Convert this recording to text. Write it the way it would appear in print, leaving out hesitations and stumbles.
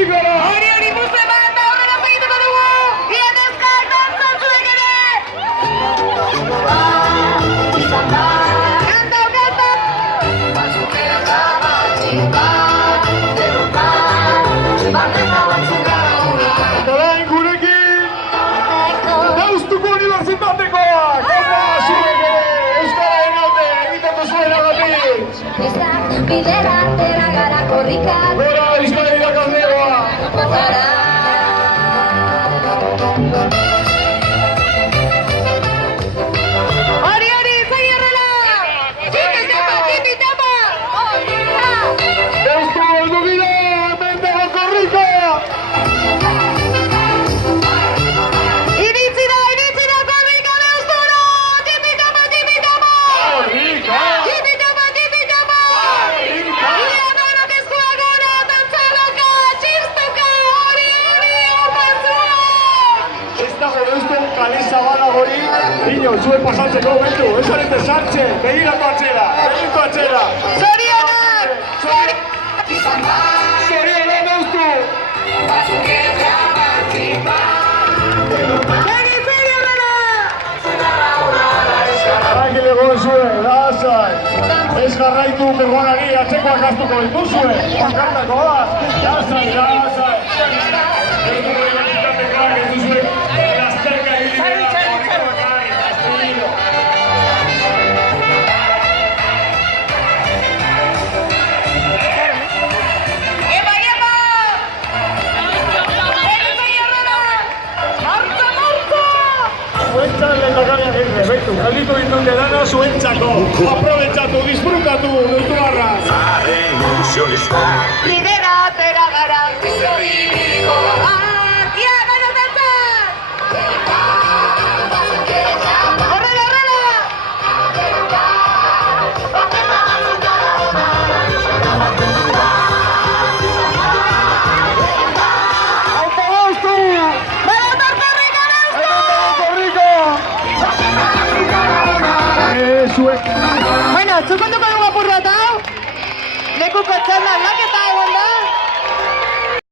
Rico-ra! Hori musulman da horrela segituko dugu! Ianezkak dantzan zuek ere! Kantau, kantau! Eta orain gurekin Deustuko Unibertsitatekoak! Opa, zuek ere Euskararen alde egiten duzuenagatik! Bidera atera gara korrikan Gora Euskara irakasleoa! Hori, segi horrela! Tipi tapa! Deustu goldu gida! Hemen dago korrika! Iritsi da korrika Deusturo! Tipi tapa! Korrika! Tipi tapa! Korrika! Ianonok eskua gora, dantzalaka, txistuka, hori, opazua! Ez dago deustu kale zabalagorik Dino, zuen pasatzeko momentu, ez zarete sartxe, begiratu atzera! Zorionak! Zorionak deustu! Segi horrela! Arrakile zuen, lasai! Ez jarraitu pegonari atzekoak astuko dituzue! Pankartako da! Lasai! Ez dugu identitatekoak ez duzue lasterka egiten da! Epa! Segi horrela! Martza! Zuentzat lehendakariak egin behitu, galditu ditut edana zuentzako! Aprobetxatu, disfrutatu, deustu barra! Bidera atera gara, bizarriko ia, baina dantzan! Horrela! Auto deustu! Badator korrika Deustu! Korrika! Zuek! Bueno, txukunduko dugu apur bat hau? Lekuko txanda aldaketa